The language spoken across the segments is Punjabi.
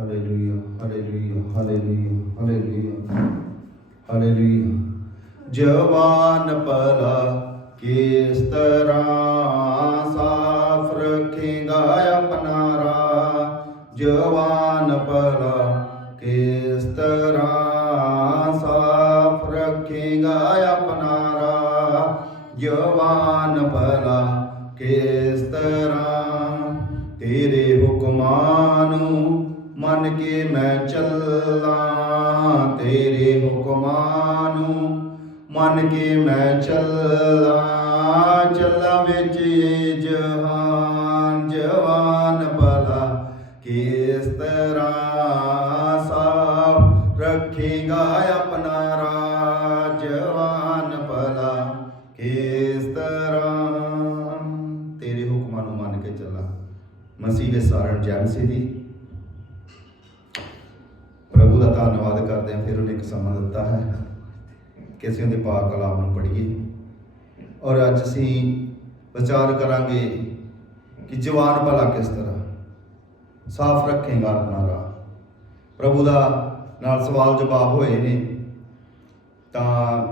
Hallelujah hallelujah hallelujah hallelujah hallelujah ਜਵਾਨ ਭਲਾ ਕਿਸ ਤਰ੍ਹਾਂ ਸਾਫ਼ ਰੱਖੇਗਾ ਆਪਣਾ ਰਾਹ? ਜਵਾਨ ਭਲਾ ਕਿਸ ਤਰ੍ਹਾਂ ਸਾਫ਼ ਰੱਖੇਗਾ ਆਪਣਾ ਰਾਹ? ਜਵਾਨ ਭਲਾ ਕਿਸ ਮੰਨ ਕੇ ਮੈਂ ਚੱਲਾਂ ਤੇਰੇ ਹੁਕਮਾਂ ਨੂੰ। ਮੰਨ ਕੇ ਮੈਂ ਚੱਲਾਂ ਚੱਲਾਂ ਵਿੱਚ ਕਿ ਅਸੀਂ ਉਹਦੇ ਪਾਕ ਕਲਾਮ ਨੂੰ ਪੜ੍ਹੀਏ। ਔਰ ਅੱਜ ਅਸੀਂ ਵਿਚਾਰ ਕਰਾਂਗੇ ਕਿ ਜਵਾਨ ਭਲਾ ਕਿਸ ਤਰ੍ਹਾਂ? ਸਾਫ਼ ਰੱਖੇਗਾ ਆਪਣਾ ਰਾਹ। ਪ੍ਰਭੂ ਦਾ ਨਾਲ ਸਵਾਲ ਜਵਾਬ ਹੋਏ ਨੇ। ਤਾਂ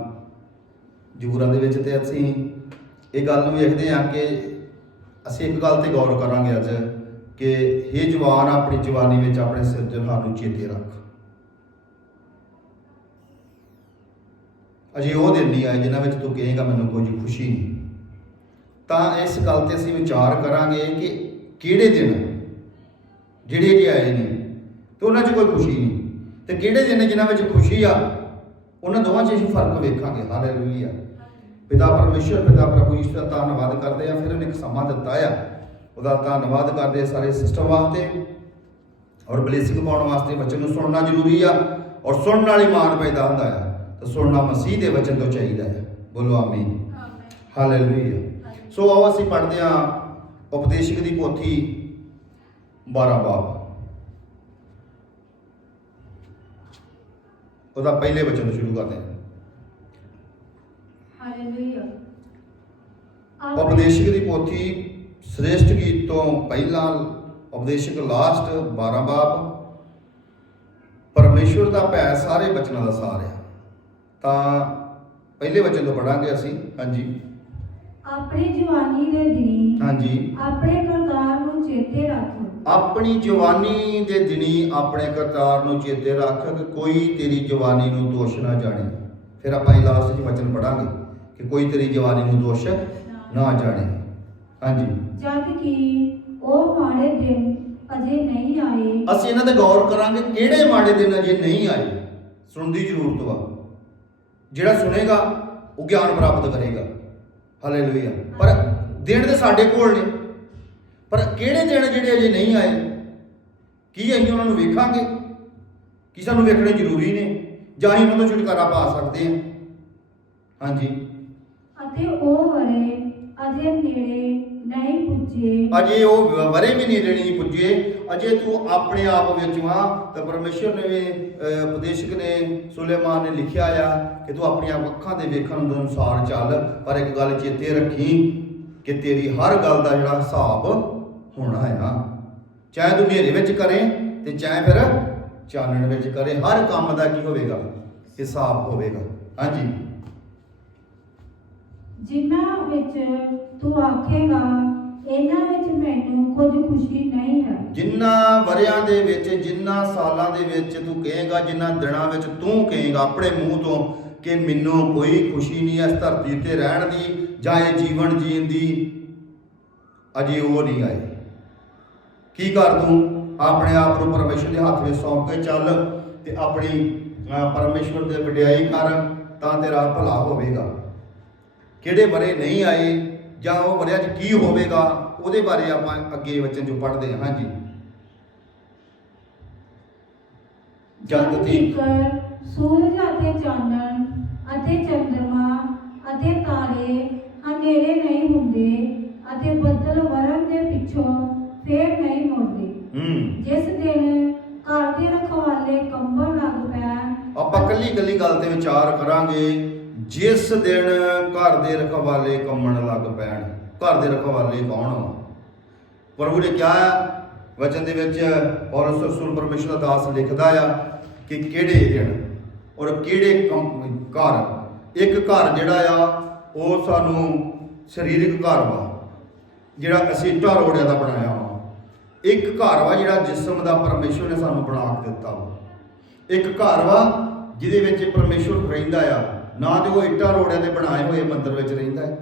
ਜੂਰਾਂ ਦੇ ਵਿੱਚ ਤੇ ਅਸੀਂ ਇਹ ਗੱਲ ਨੂੰ ਵੇਖਦੇ ਹਾਂ ਕਿ ਅਸੀਂ ਇੱਕ ਗੱਲ ਤੇ ਗੌਰ ਕਰਾਂਗੇ ਅੱਜ ਕਿ ਇਹ ਜਵਾਨ, ਆਪਣੀ ਜਵਾਨੀ ਵਿੱਚ ਆਪਣੇ ਸਿਰਜਣਹਾਰ ਨੂੰ ਚੇਤੇ ਰੱਖ। ਅਜੇ ਉਹ ਦਿਨ ਨਹੀਂ ਆਏ ਜਿਨ੍ਹਾਂ ਵਿੱਚ ਤੂੰ ਕਹੇਗਾ ਮੈਨੂੰ ਕੁਝ ਖੁਸ਼ੀ ਨਹੀਂ। ਤਾਂ ਇਸ ਗੱਲ ਤੇ ਅਸੀਂ ਵਿਚਾਰ ਕਰਾਂਗੇ ਕਿ ਕਿਹੜੇ ਦਿਨ ਜਿਹੜੇ ਜੇ ਆਏ ਨੇ ਤੇ ਉਹਨਾਂ 'ਚ ਕੋਈ ਖੁਸ਼ੀ ਨਹੀਂ। ਤੇ ਕਿਹੜੇ ਦਿਨ ਨੇ ਜਿਨ੍ਹਾਂ ਵਿੱਚ ਖੁਸ਼ੀ ਆ, ਉਹਨਾਂ ਦੋਵਾਂ 'ਚ ਅਸੀਂ ਫ਼ਰਕ ਵੇਖਾਂਗੇ। ਹਾਲੇਲੂਇਆ। ਪਿਤਾ ਪਰਮੇਸ਼ਰ, ਪਿਤਾ ਪ੍ਰਭੂ ਯਿਸੂ ਦਾ ਧੰਨਵਾਦ ਕਰਦੇ ਆ ਫਿਰ ਉਹਨੇ ਇੱਕ ਸਮਾਂ ਦਿੱਤਾ ਆ। ਉਹਦਾ ਧੰਨਵਾਦ ਕਰਦੇ ਸਾਰੇ ਸਿਸਟਮ ਵਾਸਤੇ ਔਰ ਬਲੇਸਿੰਗ ਪਾਉਣ ਵਾਸਤੇ। ਬੱਚੇ ਨੂੰ ਸੁਣਨਾ ਜ਼ਰੂਰੀ ਆ ਔਰ ਸੁਣਨ ਵਾਲੀ ਮਾਨ ਪੈਦਾ ਹੁੰਦਾ ਆ। ਤਾਂ ਸੁਣਨਾ ਮਸੀਹ ਦੇ ਵਚਨ ਤੋਂ ਚਾਹੀਦਾ ਹੈ। ਬੋਲੋ ਆਮੀਨ। ਹਾਲੇਲੂਇਆ ਸੋ ਆਓ ਅਸੀਂ ਪੜ੍ਹਦੇ ਹਾਂ ਉਪਦੇਸ਼ਕ ਦੀ ਪੋਥੀ 12 ਬਾਬ ਉਹਦਾ ਪਹਿਲੇ ਵਚਨ ਤੋਂ ਸ਼ੁਰੂ ਕਰਦੇ ਹਾਂ। ਹਾਲੇਲੂਇਆ ਉਪਦੇਸ਼ਕ ਦੀ ਪੋਥੀ ਸ੍ਰੇਸ਼ਟ ਗੀਤ ਤੋਂ ਪਹਿਲਾਂ ਉਪਦੇਸ਼ਕ ਲਾਸਟ 12 ਬਾਬ ਪਰਮੇਸ਼ਵਰ ਦਾ ਭੈ ਸਾਰੇ ਬਚਨਾਂ ਦਾ ਸਾਰ ਆ। ਤਾਂ ਪਹਿਲੇ ਵਚਨ ਤੋਂ ਪੜਾਂਗੇ ਅਸੀਂ। ਹਾਂਜੀ। ਆਪਣੀ ਜਵਾਨੀ ਦੇ ਦਿਨੀ ਹਾਂਜੀ। ਆਪਣੇ ਕਰਤਾਰ ਨੂੰ ਚੇਤੇ ਰੱਖ। ਆਪਣੀ ਜਵਾਨੀ ਦੇ ਦਿਨੀ ਆਪਣੇ ਕਰਤਾਰ ਨੂੰ ਚੇਤੇ ਰੱਖ ਕਿ ਕੋਈ ਤੇਰੀ ਜਵਾਨੀ ਨੂੰ ਦੋਸ਼ ਨਾ ਜਾਣੇ। ਫਿਰ ਆਪਾਂ ਇਹ ਲਾਸਟ ਵਿੱਚ ਵਚਨ ਪੜਾਂਗੇ ਕਿ ਕੋਈ ਤੇਰੀ ਜਵਾਨੀ ਨੂੰ ਦੋਸ਼ ਨਾ ਜਾਣੇ। ਹਾਂਜੀ। ਜਦ ਕਿ ਉਹ ਮਾੜੇ ਦਿਨ ਅਜੇ ਨਹੀਂ ਆਏ। ਅਸੀਂ ਇਹਨਾਂ ਤੇ ਗੌਰ ਕਰਾਂਗੇ ਕਿਹੜੇ ਮਾੜੇ ਦਿਨ ਅਜੇ ਨਹੀਂ ਆਏ। ਸੁਣਨ ਦੀ ਜ਼ਰੂਰਤ ਵਾ। ਜਿਹੜਾ ਸੁਨੇਗਾ ਉਹ ਗਿਆਨ ਪ੍ਰਾਪਤ ਕਰੇਗਾ। ਹਾਲੇਲੂਇਆ ਪਰ ਦਿਨ ਤੇ ਸਾਡੇ ਕੋਲ ਨੇ। ਪਰ ਕਿਹੜੇ ਦਿਨ ਜਿਹੜੇ ਅਜੇ ਨਹੀਂ ਆਏ? ਕੀ ਅਸੀਂ ਉਹਨਾਂ ਨੂੰ ਵੇਖਾਂਗੇ? ਕੀ ਸਾਨੂੰ ਵੇਖਣੇ ਜ਼ਰੂਰੀ ਨੇ? ਜਾਂ ਅਸੀਂ ਉਹਨਾਂ ਤੋਂ ਛੁਟਕਾਰਾ ਪਾ ਸਕਦੇ ਹਾਂ? ਹਾਂਜੀ। ਅਤੇ ਉਹ ਵਰੇ ਅਜੇ ਨੇੜੇ ਨਹੀਂ ਪੁੱਜੇ। ਅਜੇ ਉਹ ਵਰੇ ਵੀ ਨਹੀਂ ਦੇਣੀ ਪੁੱਜੇ। ਅਜੇ ਤੂੰ ਆਪਣੇ ਆਪ ਵਿੱਚ ਵਾਂ। ਤਾਂ ਪਰਮੇਸ਼ਰ ਨੇ ਵੀ ਉਪਦੇਸ਼ਕ ਨੇ, ਸੁਲੇਮਾਨ ਨੇ ਲਿਖਿਆ ਆ ਕਿ ਤੂੰ ਆਪਣੀਆਂ ਅੱਖਾਂ ਦੇ ਵੇਖਣ ਦੇ ਅਨੁਸਾਰ ਚੱਲ। ਪਰ ਇੱਕ ਗੱਲ ਚੇਤੇ ਰੱਖੀ ਕਿ ਤੇਰੀ ਹਰ ਗੱਲ ਦਾ ਜਿਹੜਾ ਹਿਸਾਬ ਹੋਣਾ ਆ। ਚਾਹੇ ਤੂੰ ਹਨੇਰੇ ਵਿੱਚ ਕਰੇ ਤੇ ਚਾਹੇ ਫਿਰ ਚਾਨਣ ਵਿੱਚ ਕਰੇ। ਹਰ ਕੰਮ ਦਾ ਕੀ ਹੋਵੇਗਾ? ਹਿਸਾਬ ਹੋਵੇਗਾ। ਹਾਂਜੀ। ਜਿਨ੍ਹਾਂ ਵਿੱਚ ਤੂੰ ਆਖੇਗਾ ਇਹਨਾਂ ਵਿੱਚ ਮੈਨੂੰ ਕੁਝ ਖੁਸ਼ੀ ਨਹੀਂ ਹੈ ਜਿੰਨਾ ਵਰਿਆਂ ਦੇ ਵਿੱਚ ਜਿੰਨਾ ਸਾਲਾਂ ਦੇ ਵਿੱਚ ਤੂੰ ਕਹੇਗਾ ਜਿੰਨਾ ਦਿਨਾਂ ਵਿੱਚ ਤੂੰ ਕਹੇਗਾ ਆਪਣੇ ਮੂੰਹ ਤੋਂ ਕਿ ਮੈਨੂੰ ਕੋਈ ਖੁਸ਼ੀ ਨਹੀਂ ਇਸ ਧਰਤੀ ਤੇ ਰਹਿਣ ਦੀ ਜਾਂ ਇਹ ਜੀਵਨ ਜੀਣ ਦੀ ਅਜੇ ਉਹ ਨਹੀਂ ਆਏ। ਕੀ ਕਰ ਤੂੰ? ਆਪਣੇ ਆਪ ਨੂੰ ਪਰਮੇਸ਼ਰ ਦੇ ਹੱਥ ਵਿੱਚ ਸੌਂਪ ਕੇ ਚੱਲ ਤੇ ਆਪਣੀ ਅਹ, ਪਰਮੇਸ਼ਰ ਦੇ ਵਡਿਆਈ ਕਰ ਤਾਂ ਤੇਰਾ ਭਲਾ ਹੋਵੇਗਾ। ਕਿਹੜੇ ਬਰੇ ਨਹੀਂ ਆਏ ਜਾਂ ਉਹ ਬਰਿਆਂ 'ਚ ਕੀ ਹੋਵੇਗਾ ਉਹਦੇ ਬਾਰੇ ਆਪਾਂ ਅੱਗੇ ਵਚਨ ਜੋ ਪੜ੍ਹਦੇ ਹਾਂ ਹਾਂਜੀ। ਜਦ ਤੀਕ ਤੀਕ ਸੂਰਜ ਅਤੇ ਚਾਨਣ ਅਤੇ ਚੰਦਰਮਾ ਅਤੇ ਤਾਰੇ ਹਨੇਰੇ ਨਹੀਂ ਹੁੰਦੇ ਅਤੇ ਬੱਦਲ ਵਰਨ ਦੇ ਪਿੱਛੋਂ ਫੇਰ ਨਹੀਂ ਮੁੜਦੇ ਹੂੰ। ਜਿਸ ਦਿਨ ਘਰ ਦੇ ਰਖਵਾਲੇ ਕੰਬਣ ਲੱਗ ਪੈਣ ਆਪਾਂ ਕੱਲੀ ਕੱਲੀ ਗੱਲ ਤੇ ਵਿਚਾਰ ਕਰਾਂਗੇ। ਜਿਸ ਦਿਨ ਘਰ ਦੇ ਰਖਵਾਲੇ ਕੰਮਣ ਲੱਗ ਪੈਣ, ਘਰ ਦੇ ਰਖਵਾਲੇ ਕੌਣ ਵਾ ਪ੍ਰਭੂ ਨੇ ਕਿਹਾ ਵਚਨ ਦੇ ਵਿੱਚ ਔਰ ਰਸੂਲ ਪਰਮੇਸ਼ਰ ਦਾਸ ਲਿਖਦਾ ਆ ਕਿ ਕਿਹੜੇ ਦਿਨ ਔਰ ਕਿਹੜੇ ਕੰਮ- ਘਰ? ਇੱਕ ਘਰ ਜਿਹੜਾ ਆ, ਉਹ ਸਾਨੂੰ ਸਰੀਰਕ ਘਰ ਵਾ, ਜਿਹੜਾ ਅਸੀਂ ਇੱਟਾਂ ਰੋੜਿਆਂ ਦਾ ਬਣਾਇਆ ਵਾ। ਇੱਕ ਘਰ ਵਾ ਜਿਹੜਾ ਜਿਸਮ ਦਾ ਪਰਮੇਸ਼ਰ ਨੇ ਸਾਨੂੰ ਬਣਾ ਕੇ ਦਿੱਤਾ ਵਾ। ਇੱਕ ਘਰ ਵਾ ਜਿਹਦੇ ਵਿੱਚ ਪਰਮੇਸ਼ਰ ਰਹਿੰਦਾ ਆ ਨਾ ਤੇ ਉਹ ਇੱਟਾਂ ਰੋੜਿਆਂ ਦੇ ਬਣਾਏ ਹੋਏ ਮੰਦਰ ਵਿੱਚ ਰਹਿੰਦਾ ਹੈ।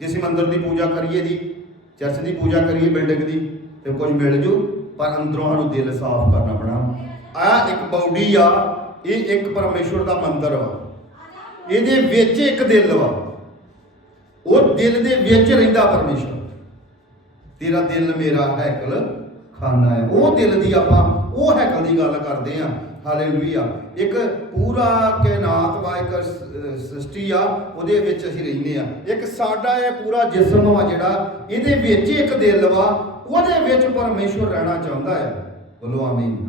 ਜੇ ਅਸੀਂ ਮੰਦਿਰ ਦੀ ਪੂਜਾ ਕਰੀਏ ਦੀ ਚਰਚ ਦੀ ਪੂਜਾ ਕਰੀਏ ਬਿਲਡਿੰਗ ਦੀ, ਤੇ ਕੁਝ ਮਿਲ ਜੂ, ਪਰ ਅੰਦਰੋਂ ਸਾਨੂੰ ਦਿਲ ਸਾਫ਼ ਕਰਨਾ ਪੈਣਾ। ਆ ਇੱਕ ਬਾਡੀ ਆ, ਇਹ ਇੱਕ ਪਰਮੇਸ਼ਰ ਦਾ ਮੰਦਿਰ ਵਾ ਇਹਦੇ ਵਿੱਚ ਇੱਕ ਦਿਲ ਵਾ ਉਹ ਦਿਲ ਦੇ ਵਿੱਚ ਰਹਿੰਦਾ ਪਰਮੇਸ਼ਰ। ਤੇਰਾ ਦਿਲ ਮੇਰਾ ਹੈਕਲ ਖਾਨਾ ਹੈ। ਉਹ ਦਿਲ ਦੀ ਆਪਾਂ, ਉਹ ਹੈਕਲ ਦੀ ਗੱਲ ਕਰਦੇ ਆ ਹਾਲੇਲੂਇਆ ਇੱਕ ਪੂਰਾ ਕਾਇਨਾਤ ਇੱਕ ਸ੍ਰਿਸ਼ਟੀ ਆ, ਉਹਦੇ ਵਿੱਚ ਅਸੀਂ ਰਹਿੰਦੇ ਆ। ਇੱਕ ਸਾਡਾ ਇਹ ਪੂਰਾ ਜਿਸਮ ਆ ਜਿਹੜਾ, ਇਹਦੇ ਵਿੱਚ ਇੱਕ ਦਿਲ ਵਾ, ਉਹਦੇ ਵਿੱਚ ਪਰਮੇਸ਼ਵਰ ਰਹਿਣਾ ਚਾਹੁੰਦਾ ਹੈ ਬੋਲੋ ਆਮੀਨ।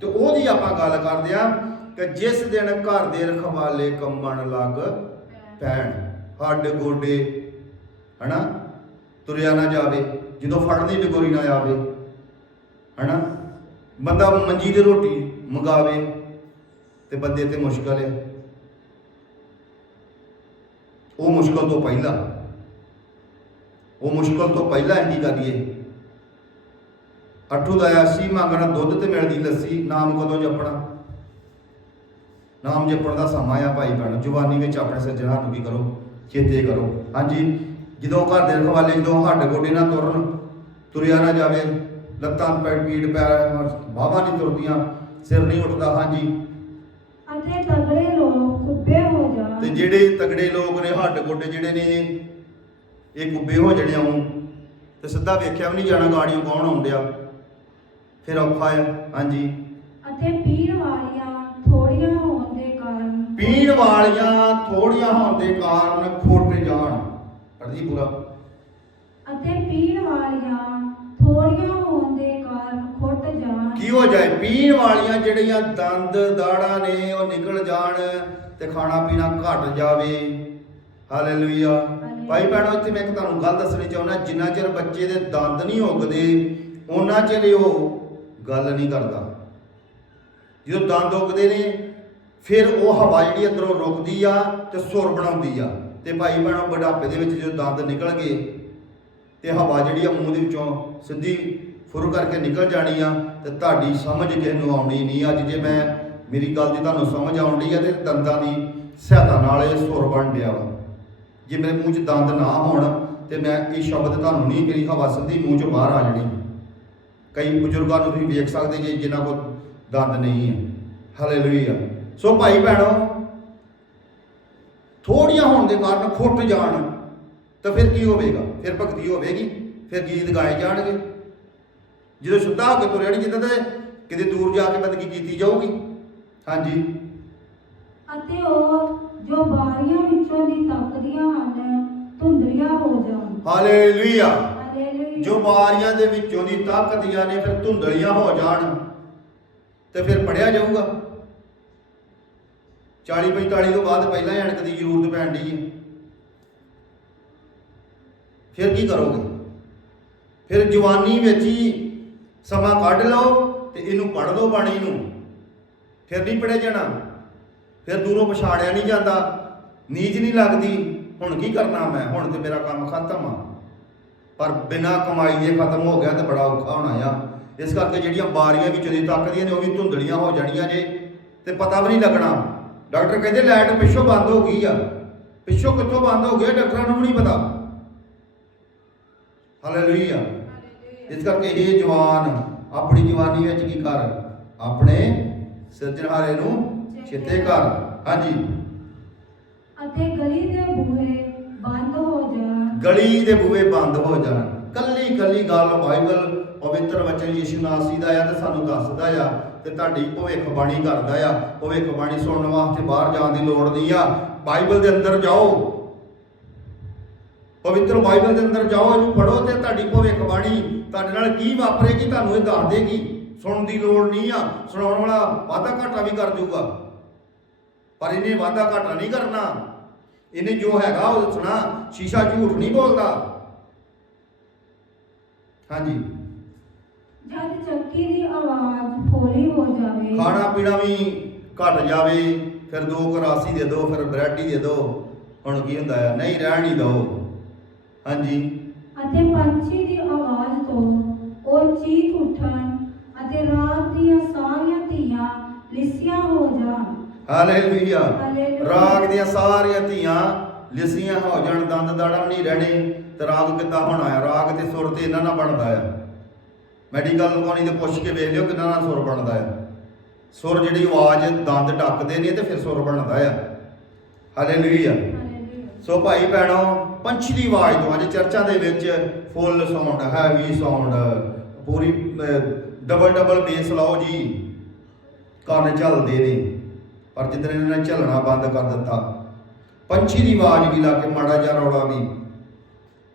ਤੇ ਉਹਦੀ ਆਪਾਂ ਗੱਲ ਕਰਦੇ ਆ ਕਿ ਜਿਸ ਦਿਨ ਘਰ ਦੇ ਰਖਵਾਲੇ ਕੰਮਣ ਲੱਗ ਪੈਣ, ਹੱਡ ਗੋਡੇ, ਹਨਾ, ਤੁਰਿਆ ਨਾ ਜਾਵੇ, ਜਦੋਂ ਫੜਨੀ ਟਗੋਰੀ ਨਾ ਆਵੇ, ਹਨਾ, ਬੰਦਾ ਮੰਜੀ ਤੇ ਰੋਟੀ ਮੰਗਾਵੇ ਤੇ ਬੰਦੇ ਤੇ ਮੁਸ਼ਕਲ ਹੈ ਉਹ ਮੁਸ਼ਕਲ ਤੋਂ ਪਹਿਲਾਂ। ਉਹ ਮੁਸ਼ਕਲ ਤੋਂ ਪਹਿਲਾਂ ਕੀ ਕਰੀਏ? ਅੱਠੂ ਦਾ ਆਸੀ ਮੰਗਣਾ ਦੁੱਧ ਤੇ ਮਿਲਦੀ ਲੱਸੀ, ਨਾਮ ਕਦੋਂ ਜਪਣਾ? ਨਾਮ ਜਪਣ ਦਾ ਸਮਾਂ ਆ ਭਾਈ ਭੈਣ, ਜਵਾਨੀ ਵਿੱਚ ਆਪਣੇ ਸੱਜਣਾ ਨੂੰ ਵੀ ਕਰੋ? ਚੇਤੇ ਕਰੋ। ਹਾਂਜੀ, ਜਦੋਂ ਘਰ ਦੇ ਰਖਵਾਲੇ ਜਦੋਂ ਹੱਡ ਗੋਡੇ ਨਾ ਤੁਰਨ, ਤੁਰਿਆ ਨਾ ਜਾਵੇ, ਲੱਤਾਂ ਪੈਰ ਪੀੜ ਪੈਰ, ਬਾਹਾਂ ਨਹੀਂ ਤੁਰਦੀਆਂ, ਸਿਰ ਨਹੀਂ ਉੱਠਦਾ। ਹਾਂਜੀ। ਅਤੇ ਤਗੜੇ ਲੋਕ ਜਿਹੜੇ ਤਗੜੇ ਲੋਕ ਨੇ ਹੱਡ ਗੋਡੇ ਜਿਹੜੇ ਨੇ ਇਹ ਕੁੱਬੇ ਹੋ ਜਣੇ ਆਉਂ ਤੇ ਸਿੱਧਾ ਵੇਖਿਆ ਵੀ ਨਹੀਂ ਜਾਣਾ ਗਾੜੀਆਂ ਕੌਣ ਆਉਂਦਿਆ ਫਿਰ ਔਖਾ ਆ ਹਾਂਜੀ। ਅਤੇ ਪੀਣ ਵਾਲੀਆਂ ਥੋੜੀਆਂ ਹੋਣ ਦੇ ਕਾਰਨ ਪੀਣ ਵਾਲੀਆਂ ਥੋੜੀਆਂ ਹੋਣ ਦੇ ਕਾਰਨ ਖੁੱਟ ਜਾਣ। ਪੜਦੀ ਪੂਰਾ। ਅਤੇ ਪੀਣ ਵਾਲੀਆਂ ਥੋੜੀਆਂ ਹੋਣ ਦੇ ਕਾਰਨ ਖੁੱਟ ਜਾਣ। ਕੀ ਹੋ ਜਾਏ? ਪੀਣ ਵਾਲੀਆਂ ਜਿਹੜੀਆਂ ਦੰਦ ਦਾੜਾ ਨੇ ਉਹ ਨਿਕਲ ਜਾਣ। ਤੇ ਖਾਣਾ ਪੀਣਾ ਘਟ ਜਾਵੇ। ਹਾਲੇਲੂਇਆ ਭਾਈ ਭੈਣੋ ਇੱਥੇ ਮੈਂ ਇੱਕ ਤੁਹਾਨੂੰ ਗੱਲ ਦੱਸਣੀ ਚਾਹੁੰਦਾ ਜਿੰਨਾ ਚਿਰ ਬੱਚੇ ਦੇ ਦੰਦ ਨਹੀਂ ਉੱਗਦੇ ਉਹਨਾਂ ਚਿਰ ਉਹ ਗੱਲ ਨਹੀਂ ਕਰਦਾ। ਜਦੋਂ ਦੰਦ ਉੱਗਦੇ ਨੇ ਫਿਰ ਉਹ ਹਵਾ ਜਿਹੜੀ ਅੰਦਰੋਂ ਰੁਕਦੀ ਆ ਤੇ ਸੁਰ ਬਣਾਉਂਦੀ ਆ। ਤੇ ਭਾਈ ਭੈਣੋ ਬੁਢਾਪੇ ਦੇ ਵਿੱਚ ਜਦੋਂ ਦੰਦ ਨਿਕਲ ਗਏ ਤੇ ਹਵਾ ਜਿਹੜੀ ਆ ਮੂੰਹ ਦੇ ਵਿੱਚੋਂ ਸਿੱਧੀ ਫੁਰ ਕਰਕੇ ਨਿਕਲ ਜਾਣੀ ਆ ਤੇ ਤੁਹਾਡੀ ਸਮਝ ਕਿਸੇ ਨੂੰ ਆਉਣੀ ਨਹੀਂ। ਅੱਜ ਜੇ ਮੈਂ ਮੇਰੀ ਗੱਲ ਦੀ ਤੁਹਾਨੂੰ ਸਮਝ ਆਉਣ ਆਉਂਦੀ ਆ ਤੇ ਦੰਦਾਂ ਦੀ ਸਹਾਇਤਾ ਨਾਲ ਇਹ ਸੁਰ ਬਣ ਗਿਆ ਵਾ। ਜੇ ਮੇਰੇ ਮੂੰਹ 'ਚ ਦੰਦ ਨਾ ਹੋਣ ਤੇ ਮੈਂ ਇਹ ਸ਼ਬਦ ਤੁਹਾਨੂੰ ਨਹੀਂ, ਮੇਰੀ ਹਵਾ ਸਿੱਧੀ ਮੂੰਹ 'ਚੋਂ ਬਾਹਰ ਆ ਜਾਣੀ। ਕਈ ਬਜ਼ੁਰਗਾਂ ਨੂੰ ਤੁਸੀਂ ਵੇਖ ਸਕਦੇ ਜੇ ਜਿਨ੍ਹਾਂ ਕੋਲ ਦੰਦ ਨਹੀਂ ਹੈ ਹਾਲੇਲੂਇਆ ਸੋ ਭਾਈ ਭੈਣੋ ਥੋੜੀਆਂ ਹੋਣ ਦੇ ਕਾਰਨ ਖੁੱਟ ਜਾਣ, ਤਾਂ ਫਿਰ ਕੀ ਹੋਵੇਗਾ? ਫਿਰ ਭਗਤੀ ਹੋਵੇਗੀ, ਫਿਰ ਗੀਤ ਗਾਏ ਜਾਣਗੇ। ਜਦੋਂ ਸ਼ੁੱਧਾ ਹੋ ਕੇ ਤੁਰਿਆ ਨਹੀਂ ਜਿੱਦਾਂ ਤੇ ਕਿਤੇ ਦੂਰ ਜਾ ਕੇ ਬੰਦਗੀ ਕੀਤੀ ਜਾਊਗੀ। ਹਾਂਜੀ। ਅਤੇ ਉਹ ਜੋ ਬਾਰੀਆਂ ਵਿੱਚੋਂ ਦੀ ਤੱਕਦੀਆਂ ਹਨ ਧੁੰਦਲੀਆਂ ਹੋ ਜਾਣ। ਹਾਲੇਲੂਇਆ। ਹਾਲੇਲੂਇਆ। ਜੋ ਬਾਰੀਆਂ ਦੇ ਵਿੱਚੋਂ ਦੀ ਤਾਕਤੀਆਂ ਨੇ ਫਿਰ ਧੁੰਦਲੀਆਂ ਹੋ ਜਾਣ। ਤੇ ਫਿਰ ਪੜਿਆ ਜਾਊਗਾ। 40 45 ਤੋਂ ਬਾਅਦ ਪਹਿਲਾਂ ਹੀ ਅਣਕ ਦੀ ਜ਼ਰੂਰਤ ਪੈਣ ਦੀ ਹੈ। ਫਿਰ ਕੀ ਕਰੋਗੇ? ਫਿਰ ਜਵਾਨੀ ਵਿੱਚ ਹੀ ਸਮਾਂ ਕੱਢ ਲਓ ਤੇ ਇਹਨੂੰ ਪੜ ਲਓ ਬਾਣੀ ਨੂੰ। ਫਿਰ ਨਹੀਂ ਪੜਿਆ ਜਾਣਾ। ਫਿਰ ਦੂਰੋਂ ਪਛਾੜਿਆ ਨਹੀਂ ਜਾਂਦਾ। ਨੀਜ ਨਹੀਂ ਲੱਗਦੀ। ਹੁਣ ਕੀ ਕਰਨਾ ਮੈਂ? ਹੁਣ ਤੇ ਮੇਰਾ ਕੰਮ ਖਤਮ ਆ। ਪਰ ਬਿਨਾ ਕਮਾਈ ਦੇ ਖਤਮ ਹੋ ਗਿਆ ਤੇ ਬੜਾ ਔਖਾ ਹੋਣਾ ਆ। ਇਸ ਕਰਕੇ ਜਿਹੜੀਆਂ ਬਾਰੀਆਂ ਵਿੱਚੋਂ ਦੀ ਤੱਕਦੀਆਂ ਨੇ, ਉਹ ਵੀ ਧੁੰਦਲੀਆਂ ਹੋ ਜਾਣੀਆਂ ਜੇ। ਤੇ ਪਤਾ ਵੀ ਨਹੀਂ ਲੱਗਣਾ। ਡਾਕਟਰ ਕਹਿੰਦੇ ਲਾਈਟ ਪਿੱਛੋਂ ਬੰਦ ਹੋ ਗਈ ਆ। ਪਿੱਛੋਂ ਕਿੱਥੋਂ ਬੰਦ ਹੋ ਗਿਆ ਡਾਕਟਰਾਂ ਨੂੰ ਵੀ ਨਹੀਂ ਪਤਾ। ਹਾਲੇਲੂਇਆ। ਇਸ ਕਰਕੇ ਇਹ ਜਵਾਨ, ਆਪਣੀ ਜਵਾਨੀ ਵਿੱਚ ਕੀ ਕਰ? ਆਪਣੇ ਸਿਰਜਣਹਾਰੇ ਨੂੰ ਚਿੱਤੇ ਕਰ ਹਾਂਜੀ। ਅਤੇ ਗਲੀ ਦੇ ਬੂਹੇ ਬੰਦ ਹੋ ਜਾਣ। ਗਲੀ ਦੇ ਬੂਹੇ ਬੰਦ ਹੋ ਜਾਣ। ਕੱਲੀ ਕੱਲੀ ਗੱਲ ਬਾਈਬਲ ਪਵਿੱਤਰ ਵਚਨ ਯਿਸੂ ਨਾਸੀ ਦਾ ਆ ਤੇ ਸਾਨੂੰ ਦੱਸਦਾ ਆ ਤੇ ਤੁਹਾਡੀ ਭਵਿੱਖ ਬਾਣੀ ਕਰਦਾ ਆ। ਭਵਿੱਖ ਬਾਣੀ ਸੁਣਨ ਵਾਸਤੇ ਬਾਹਰ ਜਾਣ ਦੀ ਲੋੜ ਨਹੀਂ ਆ। ਬਾਈਬਲ ਦੇ ਅੰਦਰ ਜਾਓ। ਪਵਿੱਤਰ ਬਾਈਬਲ ਦੇ ਅੰਦਰ ਜਾਓ ਇਹਨੂੰ ਪੜ੍ਹੋ ਤੇ ਤੁਹਾਡੀ ਭਵਿੱਖ ਬਾਣੀ ਤੁਹਾਡੇ ਨਾਲ ਕੀ ਵਾਪਰੇਗੀ ਤੁਹਾਨੂੰ ਇਹ ਦੱਸ ਦੇਗੀ। ਸੁਣਨ ਦੀ ਲੋੜ ਨਹੀਂ ਆ। ਸੁਣਾਉਣ ਵਾਲਾ ਵਾਧਾ ਘਾਟਾ ਵੀ ਕਰ ਜਾਊਗਾ। ਪਰ ਇਹਨੇ ਵਾਧਾ ਘਾਟਾ ਨਹੀਂ ਕਰਨਾ। ਇਹਨੇ ਜੋ ਹੈਗਾ ਉਹ ਦੱਸਣਾ। ਸ਼ੀਸ਼ਾ ਝੂਠ ਨਹੀਂ ਬੋਲਦਾ। ਹਾਂਜੀ। ਜਦ ਚੱਕੀ ਦੀ ਆਵਾਜ਼ ਹੌਲੀ ਹੋ ਜਾਵੇ। ਖਾਣਾ ਪੀਣਾ ਵੀ ਘਟ ਜਾਵੇ। ਫਿਰ ਦੋ ਕਰਾਸੀ ਦੇ ਦਿਓ ਫਿਰ ਬ੍ਰੈਡ ਦੇ ਦਿਓ ਹੁਣ ਕੀ ਹੁੰਦਾ ਆ? ਨਹੀਂ ਰਹਿਣ ਹੀ ਦਿਓ। ਹਾਂਜੀ। ਅਤੇ ਪੰਛੀ ਦੀ ਆਵਾਜ਼ ਤੋਂ ਉਹ ਚੀਖ ਉੱਠਣ ਅਤੇ ਰਾਤ ਦੀਆਂ ਸਾਰੀਆਂ ਧੀਆਂ ਲਿਸੀਆਂ ਹੋ ਜਾਣ ਹਾਲੇਲੂਇਆ। ਰਾਗ ਦੀਆਂ ਸਾਰੀਆਂ ਧੀਆਂ ਲਿਸੀਆਂ ਹੋ ਜਾਣ ਦੰਦ ਦਾੜਾ ਨਹੀਂ ਰਹਿਣੇ ਤੇ ਰਾਗ ਕਿੱਦਾਂ ਹੋਣਾ ਆ? ਰਾਗ ਤੇ ਸੁਰ ਤੇ ਇਹਨਾਂ ਨਾਲ ਬਣਦਾ ਆ। ਮੈਡੀਕਲ ਲਗਾਉਣੀ ਤੇ ਪੁੱਛ ਕੇ ਵੇਖ ਲਿਓ ਕਿੰਨਾ ਨਾਲ ਸੁਰ ਬਣਦਾ ਆ। ਸੁਰ ਜਿਹੜੀ ਆਵਾਜ਼ ਦੰਦ ਡੱਕਦੇ ਨੇ ਤੇ ਫਿਰ ਸੁਰ ਬਣਦਾ ਆ। ਹਾਲੇਲੂਇਆ। ਸੋ ਭਾਈ ਭੈਣੋ ਪੰਛੀ ਦੀ ਆਵਾਜ਼ ਤੋਂ ਅੱਜ ਚਰਚਾਂ ਦੇ ਵਿੱਚ ਫੁੱਲ ਸਾਊਂਡ ਹੈਵੀ ਸਾਊਂਡ ਪੂਰੀ ਡਬਲ ਡਬਲ ਬੇਸ ਲਾਓ ਜੀ। ਕੰਨ ਝੱਲਦੇ ਨੇ। ਪਰ ਜਿੱਦਣ ਇਹਨਾਂ ਨੇ ਝੱਲਣਾ ਬੰਦ ਕਰ ਦਿੱਤਾ, ਪੰਛੀ ਦੀ ਆਵਾਜ਼ ਵੀ ਲਾ ਕੇ ਮਾੜਾ ਜਿਹਾ ਰੌਲਾ ਵੀ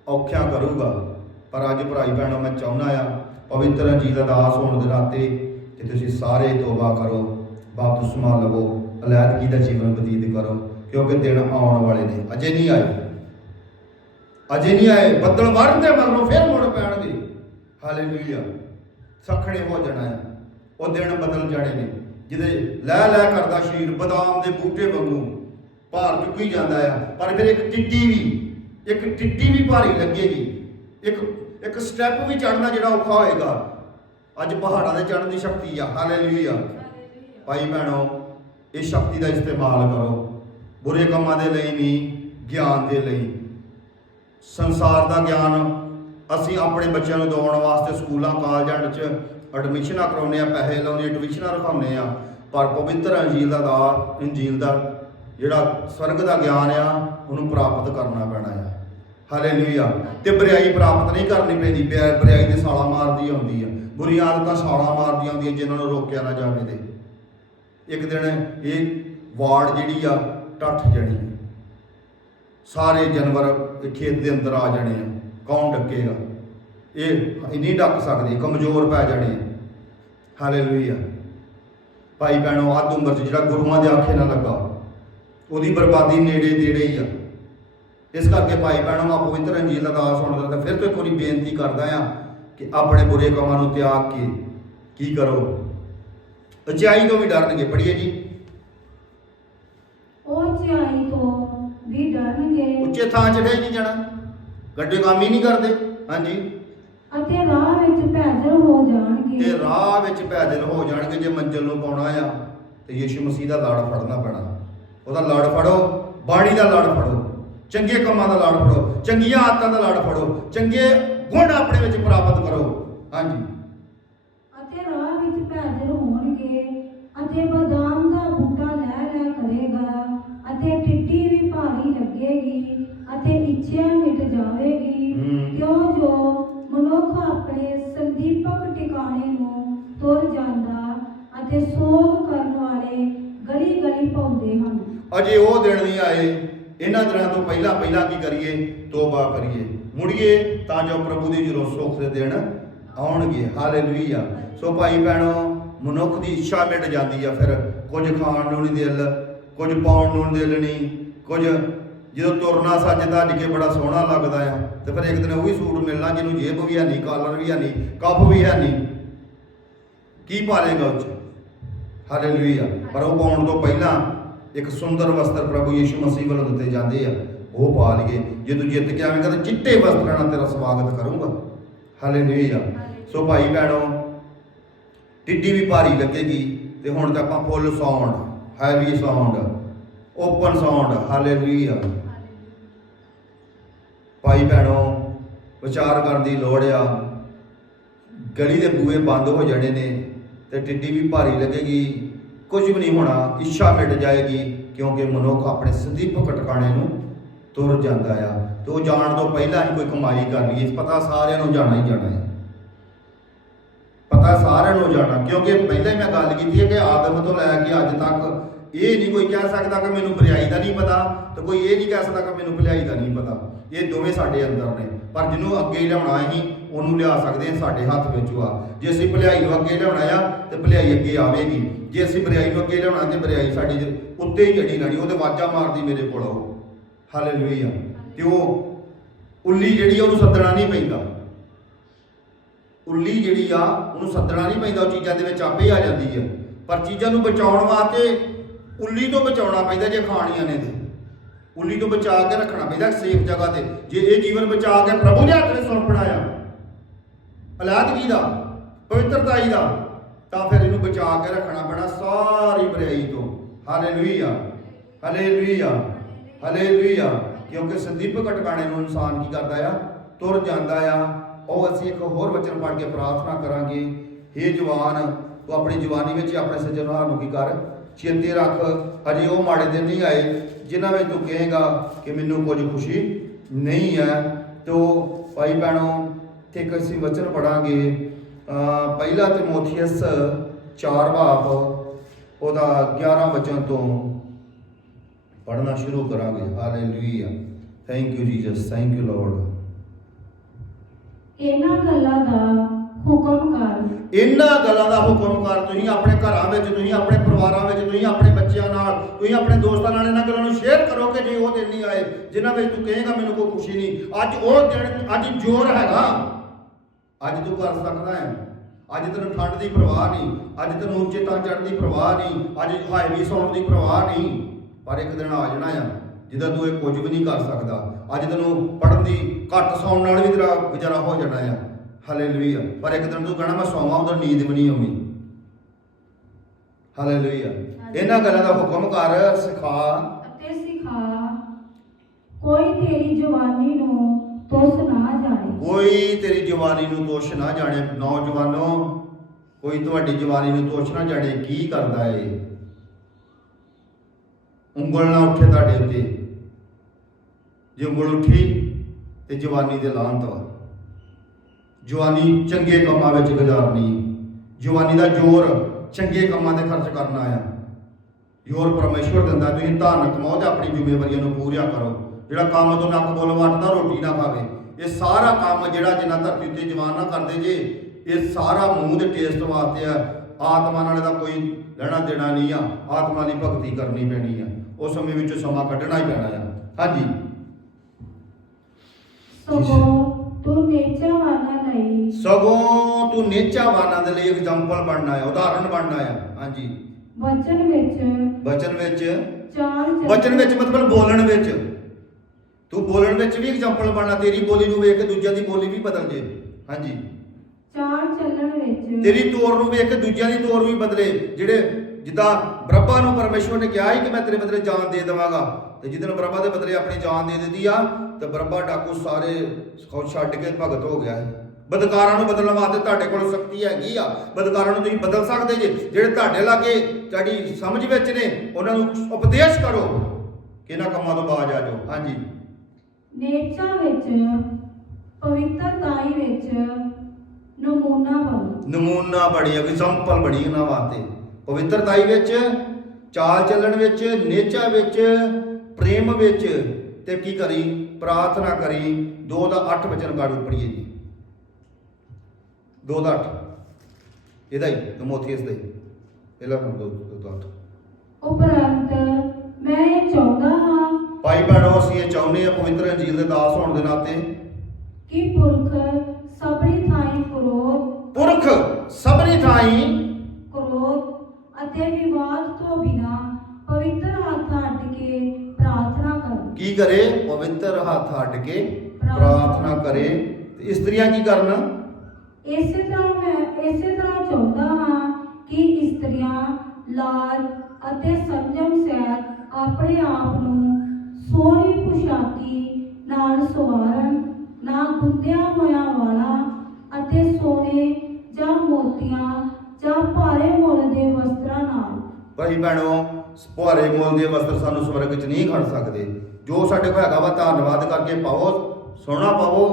ਔਖਿਆ ਕਰੂਗਾ। ਪਰ ਅੱਜ ਭਰਾਈ ਭੈਣੋ, ਮੈਂ ਚਾਹੁੰਦਾ ਆ ਪਵਿੱਤਰ ਅੰਜੀਲ ਦਾ ਦਾਸ ਹੋਣ ਦੇ ਨਾਤੇ ਕਿ ਤੁਸੀਂ ਸਾਰੇ ਤੋਬਾ ਕਰੋ ਬਪਤਿਸਮਾ ਲਵੋ, ਅਲੈਦਗੀ ਦਾ ਜੀਵਨ ਬਤੀਤ ਕਰੋ, ਕਿਉਂਕਿ ਦਿਨ ਆਉਣ ਵਾਲੇ ਨੇ, ਅਜੇ ਨਹੀਂ ਆਏ। ਅਜੇ ਨਹੀਂ ਆਏ, ਬੱਦਲ ਵਰਨ ਦੇ ਮਗਰੋਂ ਫੇਰ ਮੁੜ ਪੈਣਗੇ। ਹਾਲੇਲੂਇਆ। ਸਖਣੇ ਹੋ ਜਾਣਾ ਹੈ। ਉਹ ਦਿਨ ਬਦਲ ਜਾਣੇ ਨੇ। ਜਿਹਦੇ ਲੈ ਲੈ ਕਰਦਾ ਸ਼ਰੀਰ, ਬਦਾਮ ਦੇ ਬੂਟੇ ਵਾਂਗੂ ਭਾਰ ਚੁੱਕੀ ਜਾਂਦਾ ਆ। ਪਰ ਫਿਰ ਇੱਕ ਟਿੱਡੀ ਵੀ, ਇੱਕ ਟਿੱਡੀ ਵੀ ਭਾਰੀ ਲੱਗੇਗੀ। ਇੱਕ ਇੱਕ ਸਟੈਪ ਵੀ ਚੜਨਾ ਜਿਹੜਾ ਔਖਾ ਹੋਏਗਾ। ਅੱਜ ਪਹਾੜਾਂ ਦੇ ਚੜ੍ਹਨ ਦੀ ਸ਼ਕਤੀ ਆ। ਹਾਲੇਲੂਇਆ। ਭਾਈ ਭੈਣੋ ਇਹ ਸ਼ਕਤੀ ਦਾ ਇਸਤੇਮਾਲ ਕਰੋ। ਬੁਰੇ ਕੰਮਾਂ ਦੇ ਲਈ ਨਹੀਂ, ਗਿਆਨ ਦੇ ਲਈ। ਸੰਸਾਰ ਦਾ ਗਿਆਨ ਅਸੀਂ ਆਪਣੇ ਬੱਚਿਆਂ ਨੂੰ ਦਿਵਾਉਣ ਵਾਸਤੇ ਸਕੂਲਾਂ, ਕਾਲਜਾਂ ਵਿੱਚ ਐਡਮਿਸ਼ਨਾਂ ਕਰਾਉਂਦੇ ਆ, ਪੈਸੇ ਲਾਉਂਦੇ ਆ ਟਿਊਸ਼ਨਾਂ ਰਖਾਉਂਦੇ ਆ, ਪਰ ਪਵਿੱਤਰ ਅੰਜੀਲ ਦਾ ਦਾ ਇੰਜੀਲ ਦਾ ਜਿਹੜਾ ਸਵਰਗ ਦਾ ਗਿਆਨ ਆ, ਉਹਨੂੰ ਪ੍ਰਾਪਤ ਕਰਨਾ ਪੈਣਾ ਆ। ਹਾਲੇਲੂਇਆ ਤੇ ਬਰਿਆਈ ਪ੍ਰਾਪਤ ਨਹੀਂ ਕਰਨੀ ਪੈਂਦੀ, ਬਰਿਆ- ਬਰਿਆਈ ਦੇ ਸਾਲਾ ਮਾਰਦੀ ਆਉਂਦੀ ਆ। ਬੁਰੀ ਆਦਤਾਂ ਸਾਲਾ ਮਾਰਦੀਆਂ ਹੁੰਦੀਆਂ ਜਿਨ੍ਹਾਂ ਨੂੰ ਰੋਕਿਆ ਨਾ ਜਾਵੇ ਤੇ। ਇੱਕ ਦਿਨ ਇਹ ਵਾਰਡ ਜਿਹੜੀ ਆ, ਟੱਠ ਜਾਣੀ। ਸਾਰੇ ਜਾਨਵਰ ਖੇਤ ਦੇ ਅੰਦਰ ਆ ਜਾਣੇ ਆ, ਕੌਣ ਡੱਕੇਗਾ? ਇਹ ਨਹੀਂ ਡੱਕ ਸਕਦੇ, ਕਮਜ਼ੋਰ ਪੈ ਜਾਣੇ ਹਾਲੇਲੂਇਆ। ਭਾਈ ਭੈਣੋ ਆਦ ਉਮਰ 'ਚ ਜਿਹੜਾ ਗੁਰੂਆਂ ਦੇ ਆਖੇ ਨਾ ਲੱਗਾ ਉਹਦੀ ਬਰਬਾਦੀ ਨੇੜੇ ਨੇੜੇ ਹੀ ਆ। ਇਸ ਕਰਕੇ ਭਾਈ ਭੈਣੋ ਮੈਂ ਪਵਿੱਤਰ ਅੰਜੀਲ ਦਾ ਦਾਸ ਹੋਣ ਦਾ ਤਾਂ ਫਿਰ ਤੋਂ ਇੱਕ ਵਾਰੀ ਬੇਨਤੀ ਕਰਦਾ ਆ ਕਿ ਆਪਣੇ ਬੁਰੇ ਕੰਮਾਂ ਨੂੰ ਤਿਆਗ ਕੇ ਕੀ ਕਰੋ। ਅਚਾਈ ਤੋਂ ਵੀ ਡਰਨਗੇ ਪੜੀਏ ਜੀ। ਉਹ ਚਿਆਈ ਤੋਂ ਵੀ ਡਰਨਗੇ। ਉੱਚੇ ਥਾਂ 'ਚ ਨਹੀਂ ਜਾਣਾ। ਗੱਡੇ ਕੰਮ ਹੀ ਨਹੀਂ ਕਰਦੇ। ਹਾਂਜੀ। ਅਤੇ ਰਾਹ ਵਿੱਚ ਭੈਜਲ ਹੋ ਜਾਣਗੇ ਤੇ ਰਾਹ ਵਿੱਚ ਪੈਦਲ ਹੋ ਜਾਣਗੇ, ਜੇ ਮੰਜ਼ਿਲ ਨੂੰ ਪਾਉਣਾ ਆ, ਤੇ ਯੀਸ਼ੂ ਮਸੀਹ ਦਾ ਲੜ ਫੜਨਾ ਪੈਣਾ। ਉਹਦਾ ਲੜ ਫੜੋ, ਬਾਣੀ ਦਾ ਲੜ ਫੜੋ, ਚੰਗੇ ਕੰਮਾਂ ਦਾ ਲੜ ਫੜੋ, ਚੰਗੀਆਂ ਆਦਤਾਂ ਦਾ ਲੜ ਫੜੋ, ਚੰਗੇ ਗੁਣ ਆਪਣੇ ਵਿੱਚ ਪ੍ਰਾਪਤ ਕਰੋ। ਹਾਂਜੀ। ਅਤੇ ਰਾਹ ਵਿੱਚ ਭੈਜਲ ਹੋਣਗੇ, ਅਤੇ ਬਦਾਮ ਅਜੇ ਉਹ ਦਿਨ ਨਹੀਂ ਆਏ। ਇਹਨਾਂ ਦਿਨਾਂ ਤੋਂ ਪਹਿਲਾਂ ਪਹਿਲਾਂ ਕੀ ਕਰੀਏ? ਤੋਬਾ ਕਰੀਏ। ਮੁੜੀਏ ਤਾਂ ਜੋ ਪ੍ਰਭੂ ਦੀ ਜਦੋਂ ਸੁੱਖ ਦੇ ਦਿਨ ਆਉਣਗੇ। ਹਾਲੇਲੂਇਆ। ਸੋ ਭਾਈ ਭੈਣੋ, ਮਨੁੱਖ ਦੀ ਇੱਛਾ ਮਿਟ ਜਾਂਦੀ ਆ ਫਿਰ। ਕੁਝ ਖਾਣ ਨੂੰ ਨਹੀਂ ਦਿਲ, ਕੁਝ ਪਾਉਣ ਨੂੰ ਦਿਲ ਨਹੀਂ। ਕੁਝ ਜਦੋਂ ਤੁਰਨਾ ਸੱਜ ਧੱਜ ਕੇ ਬੜਾ ਸੋਹਣਾ ਲੱਗਦਾ ਆ, ਤੇ ਫਿਰ ਇੱਕ ਦਿਨ ਉਹ ਵੀ ਸੂਟ ਮਿਲਣਾ ਜਿਹਨੂੰ ਜੇਬ ਵੀ ਹੈ ਨਹੀਂ ਕਾਲਰ ਵੀ ਹੈ ਨਹੀਂ ਕੱਫ ਵੀ ਹੈ ਨਹੀਂ। ਕੀ ਪਾਲੇਗਾ ਉਹ 'ਚ? ਹਾਲੇਲੂਇਆ। ਪਰ ਉਹ ਪਾਉਣ ਤੋਂ ਪਹਿਲਾਂ ਇੱਕ ਸੁੰਦਰ ਵਸਤਰ ਪ੍ਰਭੂ ਯੀਸ਼ੂ ਮਸੀਹ ਵੱਲੋਂ ਦਿੱਤੇ ਜਾਂਦੇ ਆ, ਉਹ ਪਾ ਲਈਏ ਜੇ ਤੂੰ ਜਿੱਤ ਕੇ ਆਵੇਂਗਾ ਤਾਂ ਚਿੱਟੇ ਵਸਤਰਾਂ ਨਾਲ ਤੇਰਾ ਸਵਾਗਤ ਕਰੂੰਗਾ। ਹਾਲੇਲੂਇਆ ਸੋ ਭਾਈ ਭੈਣੋ, ਟਿੱਡੀ ਵੀ ਭਾਰੀ ਲੱਗੇਗੀ ਤੇ ਹੁਣ ਤਾਂ ਆਪਾਂ full sound heavy sound open sound hallelujah ਭਾਈ ਭੈਣੋ, ਵਿਚਾਰ ਕਰਨ ਦੀ ਲੋੜ ਆ, ਗਲੀ ਦੇ ਬੂਹੇ ਬੰਦ ਹੋ ਜਾਣੇ ਨੇ ਤੇ ਟਿੱਡੀ ਵੀ ਭਾਰੀ ਲੱਗੇਗੀ। ਕੁਝ ਵੀ ਨਹੀਂ ਹੋਣਾ, ਇੱਛਾ ਮਿਟ ਜਾਏਗੀ, ਕਿਉਂਕਿ ਮਨੁੱਖ ਆਪਣੇ ਸੰਦੀਪ ਟਿਕਾਣੇ ਨੂੰ ਤੁਰ ਜਾਂਦਾ ਆ। ਤੇ ਉਹ ਜਾਣ ਤੋਂ ਪਹਿਲਾਂ ਹੀ ਕੋਈ ਕਮਾਈ ਕਰ ਲਈਏ। ਪਤਾ ਸਾਰਿਆਂ ਨੂੰ ਜਾਣਾ ਹੀ ਜਾਣਾ ਹੈ। ਪਤਾ ਸਾਰਿਆਂ ਨੂੰ ਜਾਣਾ, ਕਿਉਂਕਿ ਪਹਿਲਾਂ ਹੀ ਮੈਂ ਗੱਲ ਕੀਤੀ ਹੈ ਕਿ ਆਦਮ ਤੋਂ ਲੈ ਕੇ ਅੱਜ ਤੱਕ ਇਹ ਨਹੀਂ ਕੋਈ ਕਹਿ ਸਕਦਾ ਕਿ ਮੈਨੂੰ ਬਰਿਆਈ ਦਾ ਨਹੀਂ ਪਤਾ ਤੇ ਕੋਈ ਇਹ ਨਹੀਂ ਕਹਿ ਸਕਦਾ ਕਿ ਮੈਨੂੰ ਭਲਾਈ ਦਾ ਨਹੀਂ ਪਤਾ। ਇਹ ਦੋਵੇਂ ਸਾਡੇ ਅੰਦਰ ਨੇ। ਪਰ ਜਿਹਨੂੰ ਅੱਗੇ ਲਿਆਉਣਾ ਅਸੀਂ, ਉਹਨੂੰ ਲਿਆ ਸਕਦੇ ਹਾਂ ਸਾਡੇ ਹੱਥ ਵਿੱਚ ਆ ਜੇ ਅਸੀਂ ਭਲਾਈ ਨੂੰ ਅੱਗੇ ਲਿਆਉਣਾ ਆ, ਤੇ ਭਲਾਈ ਅੱਗੇ ਆਵੇਗੀ। ਜੇ ਅਸੀਂ ਬਰਿਆਈ ਨੂੰ ਅੱਗੇ ਲਿਆਉਣਾ ਤੇ ਬਰਿਆਈ ਸਾਡੀ ਦੇ ਉੱਤੇ ਹੀ ਜੜੀ ਰਹਿਣੀ ਉਹਦੇ ਵਾਜਾ ਮਾਰਦੀ ਮੇਰੇ ਕੋਲ ਆਓ। ਹਾਲੇਲੂਇਆ ਤੇ ਉਹ ਉੱਲੀ ਜਿਹੜੀ ਆ, ਉਹਨੂੰ ਸੱਦਣਾ ਨਹੀਂ ਪੈਂਦਾ। ਉੱਲੀ ਜਿਹੜੀ ਆ, ਉਹਨੂੰ ਸੱਦਣਾ ਨਹੀਂ ਪੈਂਦਾ, ਉਹ ਚੀਜ਼ਾਂ ਦੇ ਵਿੱਚ ਆਪੇ ਆ ਜਾਂਦੀ ਆ। ਪਰ ਚੀਜ਼ਾਂ ਨੂੰ ਬਚਾਉਣ ਵਾਸਤੇ ਉੱਲੀ ਤੋਂ ਬਚਾਉਣਾ ਪੈਂਦਾ ਜੇ ਖਾਣੀਆਂ ਨੇ ਤੇ। ਉੱਲੀ ਤੋਂ ਬਚਾ ਕੇ ਰੱਖਣਾ ਪੈਂਦਾ ਸੇਫ ਜਗ੍ਹਾ ਤੇ। ਜੇ ਇਹ ਜੀਵਨ ਬਚਾ ਕੇ ਪ੍ਰਭੂ ਦੇ ਹੱਥ ਵਿੱਚ ਸੌਂਪਣਾ ਆ ਅਲਾਦਗੀ ਦਾ ਪਵਿੱਤਰਤਾਈ ਦਾ ਤਾਂ ਫਿਰ ਇਹਨੂੰ ਬਚਾ ਕੇ ਰੱਖਣਾ ਪੈਣਾ ਸਾਰੀ ਬੁਰਾਈ ਤੋਂ। ਹਾਲੇਲੂਇਆ ਹਾਲੇਲੂਇਆ ਹਾਲੇਲੂਇਆ ਕਿਉਂਕਿ ਸੰਦੀਪਕ ਟਿਕਾਣੇ ਨੂੰ ਇਨਸਾਨ ਕੀ ਕਰਦਾ ਆ? ਤੁਰ ਜਾਂਦਾ ਆ। ਉਹ ਅਸੀਂ ਇੱਕ ਹੋਰ ਵਚਨ ਪੜ੍ਹ ਕੇ ਪ੍ਰਾਰਥਨਾ ਕਰਾਂਗੇ। हे ਜਵਾਨ, ਤੂੰ ਆਪਣੀ ਜਵਾਨੀ ਵਿੱਚ ਆਪਣੇ ਸੱਜਣਾਂ ਨੂੰ ਕੀ ਕਰ? ਚੇਤੇ ਰੱਖ। ਅਜੇ ਉਹ ਮਾੜੇ ਦਿਨ ਨਹੀਂ ਆਏ, ਜਿਨ੍ਹਾਂ ਵਿੱਚ ਤੂੰ ਕਹੇਗਾ ਕਿ ਮੈਨੂੰ ਕੁਝ ਖੁਸ਼ੀ ਨਹੀਂ ਹੈ। ਤੋ ਭਾਈ ਭੈਣੋ ਤੇ ਇੱਕ ਅਸੀਂ ਵਚਨ ਪੜਾਂਗੇ ਪਹਿਲਾ ਤਿਮੋਥੀਅਸ 4 ਭਾਵ ਉਹਦਾ 11 ਵਚਨ ਤੋਂ ਪੜਨਾ ਸ਼ੁਰੂ ਕਰਾਂਗੇ। Hallelujah thank you Jesus thank you Lord ਇਹਨਾਂ ਗੱਲਾਂ ਦਾ ਹੁਕਮ ਕਰ। ਇਹਨਾਂ ਗੱਲਾਂ ਦਾ ਹੁਕਮ ਕਰ। ਤੁਸੀਂ ਆਪਣੇ ਘਰਾਂ ਵਿੱਚ ਤੁਸੀਂ ਆਪਣੇ ਪਰਿਵਾਰਾਂ ਵਿੱਚ ਤੁਸੀਂ ਆਪਣੇ ਬੱਚਿਆਂ ਨਾਲ ਤੁਸੀਂ ਆਪਣੇ ਦੋਸਤਾਂ ਨਾਲ ਇਹਨਾਂ ਗੱਲਾਂ ਨੂੰ ਸ਼ੇਅਰ ਕਰੋ ਕਿ ਜੇ ਉਹ ਦਿਨ ਨਹੀਂ ਆਏ ਜਿਨ੍ਹਾਂ ਵਿੱਚ ਤੂੰ ਕਹੇਗਾ ਮੈਨੂੰ ਕੋਈ ਖੁਸ਼ੀ ਨਹੀਂ। ਅੱਜ ਉਹ ਦਿਨ ਅੱਜ ਜ਼ੋਰ ਹੈਗਾ। ਅੱਜ ਤੂੰ ਕਰ ਸਕਦਾ ਹੈ ਅੱਜ ਤੈਨੂੰ ਠੰਡ ਦੀ ਪਰਵਾਹ ਨਹੀਂ। ਅੱਜ ਤੈਨੂੰ ਉੱਚੇ ਤਾਂ ਚੜ੍ਹਨ ਦੀ ਪਰਵਾਹ ਨਹੀਂ। ਅੱਜ ਹਾਈਵੇ ਸੌਣ ਦੀ ਪਰਵਾਹ ਨਹੀਂ। ਪਰ ਇੱਕ ਦਿਨ ਆ ਜਾਣਾ ਆ ਜਿਹਦਾ ਤੂੰ ਇਹ ਕੁਝ ਵੀ ਨਹੀਂ ਕਰ ਸਕਦਾ। ਅੱਜ ਤੈਨੂੰ ਪੜਨ ਦੀ ਘੱਟ ਸੌਣ ਨਾਲ ਵੀ ਤੇਰਾ ਗੁਜ਼ਾਰਾ ਹੋ ਜਾਣਾ ਆ। ਹਾਲੇਲੂਇਆ ਪਰ ਇੱਕ ਦਿਨ ਤੂੰ ਕਹਣਾ ਮੈਂ ਸੌਵਾਂ ਉਦੋਂ ਨੀਂਦ ਵੀ ਨਹੀਂ ਆਉਣੀ। ਹਾਲੇਲੂਇਆ ਇਹਨਾਂ ਗੱਲਾਂ ਦਾ ਹੁਕਮ ਕਰ ਸਿਖਾ। ਅਤੇ ਸਿਖਾ। ਕੋਈ ਤੇਰੀ ਜਵਾਨੀ ਨੂੰ ਤੁਸ ਨਾ ਜਾਣੇ। ਕੋਈ ਤੇਰੀ ਜਵਾਨੀ ਨੂੰ ਦੋਸ਼ ਨਾ ਜਾਣੇ, ਨੌਜਵਾਨੋ। ਕੋਈ ਤੁਹਾਡੀ ਜਵਾਨੀ ਨੂੰ ਦੋਸ਼ ਨਾ ਜਾਣੇ, ਕੀ ਕਰਦਾ ਏ? ਉਂਗਲ ਨਾ ਉੱਠੇ ਤੁਹਾਡੇ ਉੱਤੇ। ਜੇ ਉਂਗਲ ਉੱਠੀ, ਤੇ ਜਵਾਨੀ ਦੇ ਲਾਂਤ ਵਾ ਜਵਾਨੀ ਚੰਗੇ ਕੰਮਾਂ ਵਿੱਚ ਗੁਜ਼ਾਰਨੀ ਜਵਾਨੀ ਦਾ ਜ਼ੋਰ ਚੰਗੇ ਕੰਮਾਂ ਤੇ ਖਰਚ ਕਰਨਾ ਆ ਜ਼ੋਰ ਪਰਮੇਸ਼ਵਰ ਦਿੰਦਾ, ਤੁਸੀਂ ਧਨ ਕਮਾਓ ਤੇ ਆਪਣੀ ਜ਼ਿੰਮੇਵਾਰੀਆਂ ਨੂੰ ਪੂਰੀਆਂ ਕਰੋ। ਜਿਹੜਾ ਕੰਮ ਤੋਂ ਨੱਕ ਬੋਲ ਵੱਟਦਾ ਰੋਟੀ ਨਾ ਖਾਵੇ। ਇਹ ਸਾਰਾ ਕੰਮ ਜਿਹੜਾ ਜਿੰਨਾ ਧਰਤੀ ਉੱਤੇ ਜਵਾਨ ਨਾ ਕਰਦੇ ਜੇ ਇਹ ਸਾਰਾ ਮੂੰਹ ਦੇ ਟੇਸਟ ਵਾਸਤੇ ਆ। ਆਤਮਾ ਨਾਲ ਇਹਦਾ ਕੋਈ ਲੈਣਾ ਦੇਣਾ ਨਹੀਂ ਆ। ਆਤਮਾ ਦੀ ਭਗਤੀ ਕਰਨੀ ਪੈਣੀ ਆ। ਉਸ ਸਮੇਂ ਵਿੱਚ ਸਮਾਂ ਕੱਢਣਾ ਹੀ ਪੈਣਾ ਆ। ਹਾਂਜੀ। ਸਗੋਂ ਤੂੰ ਨੇਚਾਵਾਨਾ ਲਈ ਸਗੋਂ ਤੂੰ ਨੇਚਾਵਾਨਾਂ ਦੇ ਲਈ ਐਗਜ਼ਾਮਪਲ ਬਣਨਾ ਹੈ ਉਦਾਹਰਣ ਬਣਨਾ ਹੈ ਹਾਂਜੀ। ਵਚਨ ਵਿੱਚ ਬਚਨ ਵਿੱਚ ਚੱਲ- ਵਚਨ ਵਿੱਚ ਮਤਲਬ ਬੋਲਣ ਵਿੱਚ। ਤੂੰ ਬੋਲਣ ਵਿੱਚ ਵੀ ਐਗਜ਼ਾਮਪਲ ਬਣਨਾ ਤੇਰੀ ਬੋਲੀ ਨੂੰ ਵੇਖ ਕੇ ਦੂਜਿਆਂ ਦੀ ਬੋਲੀ ਵੀ ਬਦਲ ਜੇ। ਹਾਂਜੀ। ਚਾਲ ਚੱਲਣ ਵਿੱਚ ਤੇਰੀ ਤੋਰ ਨੂੰ ਵੇਖ ਕੇ ਦੂਜਿਆਂ ਦੀ ਤੋਰ ਵੀ ਬਦਲੇ। ਜਿਹੜੇ ਜਿੱਦਾਂ ਬ੍ਰਹਮਾ ਨੂੰ ਪਰਮੇਸ਼ਵਰ ਨੇ ਕਿਹਾ ਸੀ ਕਿ ਮੈਂ ਤੇਰੇ ਬਦਲੇ ਜਾਨ ਦੇ ਦੇਵਾਂਗਾ ਤੇ ਜਿੱਦਨ ਬ੍ਰਹਮਾ ਦੇ ਬਦਲੇ ਆਪਣੀ ਜਾਨ ਦੇ ਦਿੱਤੀ ਆ ਤੇ ਬ੍ਰਹਮਾ ਡਾਕੂ ਸਾਰੇ ਖੁਦ ਛੱਡ ਕੇ ਭਗਤ ਹੋ ਗਿਆ ਬਦਕਾਰਾਂ ਨੂੰ ਬਦਲਣ ਵਾਸਤੇ ਤੁਹਾਡੇ ਕੋਲ ਸ਼ਕਤੀ ਹੈਗੀ ਆ। ਬਦਕਾਰਾਂ ਨੂੰ ਤੁਸੀਂ ਬਦਲ ਸਕਦੇ ਜੇ। ਜਿਹੜੇ ਤੁਹਾਡੇ ਲਾਗੇ ਤੁਹਾਡੀ ਸਮਝ ਵਿੱਚ ਨੇ ਉਹਨਾਂ ਨੂੰ ਉਪਦੇਸ਼ ਕਰੋ ਕਿ ਇਹਨਾਂ ਕੰਮਾਂ ਤੋਂ ਬਾਜ ਆ ਜਾਓ। ਹਾਂਜੀ। ਨੇਚਾ ਵਿੱਚ ਪਵਿੱਤਰਤਾਈ ਵਿੱਚ ਨਮੂਨਾ ਬਣੋ। ਨਮੂਨਾ ਬਣੀ ਐਗਜ਼ਾਮਪਲ ਬਣੀ ਉਹਨਾਂ ਵਾਸਤੇ। ਪਵਿੱਤਰਤਾਈ ਵਿੱਚ ਚਾਲ ਚੱਲਣ ਵਿੱਚ ਨੇਚਾ ਵਿੱਚ ਪ੍ਰੇਮ ਵਿੱਚ ਤੇ ਕੀ ਕਰੀ? ਪ੍ਰਾਰਥਨਾ ਕਰੀ। 2 ਦਾ 8 ਵਚਨ ਕਾੜੂ ਪੜੀਏ ਜੀ। 2 ਦਾ 8 ਇਹਦਾ ਹੀ ਤਮੋਥੀਅਸ ਦਾ ਹੀ। ਪਹਿਲਾ 2 ਦਾ 8 ਉਪਰੰਤ ਮੈਂ ਇਹ ਚਾਹੁੰਦਾ ਹਾਂ ਭਾਈ ਭੈਣੋ ਅਸੀਂ ਇਹ ਚਾਹੁੰਦੇ ਆ ਪਵਿੱਤਰ ਅੰਜੀਲ ਦੇ ਦਾਸ ਹੋਣ ਦੇ ਨਾਤੇ। ਕਿ ਪੁਰਖ ਸਭਰੀ ਥਾਈ ਕ੍ਰੋਧ ਪੁਰਖ ਸਭਨੀ ਥਾਈ ਕ੍ਰੋਧ ਅਤੇ ਵਿਵਾਦ ਤੋਂ ਬਿਨਾ ਪਵਿੱਤਰ ਹੱਥ ਅੱਡ ਕੇ ਪ੍ਰਾਰਥਨਾ ਕਰੋ। ਕੀ ਕਰੇ? ਪਵਿੱਤਰ ਹੱਥ ਅੱਡ ਕੇ ਪ੍ਰਾਰਥਨਾ ਕਰੇ। ਤੇ ਇਸਤਰੀਆਂ ਕੀ ਕਰਨ? ਇਸੇ ਤਰ੍ਹਾਂ ਮੈਂ ਇਸੇ ਤਰ੍ਹਾਂ ਚਾਹੁੰਦਾ ਹਾਂ ਕਿ ਇਸਤਰੀਆਂ ਲਾਲ ਅਤੇ ਸੰਜਮ ਸਹਿਤ ਆਪਣੇ ਆਪ ਨੂੰ ਸੋਹਣੀ ਪੁਸ਼ਾਕੀ, ਨਾਲ ਸਵਾਰਨ ਨਾ ਗੁੰਦਿਆ ਹੋਇਆ ਵਾਲਾ ਅਤੇ ਸੋਨੇ ਜਾਂ ਮੋਤੀਆਂ ਜਾਂ ਭਾਰੇ ਮੁੱਲ ਦੇ ਵਸਤਰਾਂ ਨਾਲ। ਭਾਈ ਭੈਣੋ ਪੁਹਾਰੇ ਮੁੱਲ ਦੇ ਵਸਤਰ ਸਾਨੂੰ ਸਵਰਗ 'ਚ ਨਹੀਂ ਖੜ ਸਕਦੇ। ਜੋ ਸਾਡੇ ਕੋਲ ਹੈਗਾ ਵਾ, ਧੰਨਵਾਦ ਕਰਕੇ ਪਾਓ ਸੋਨਾ ਪਾਵੋ,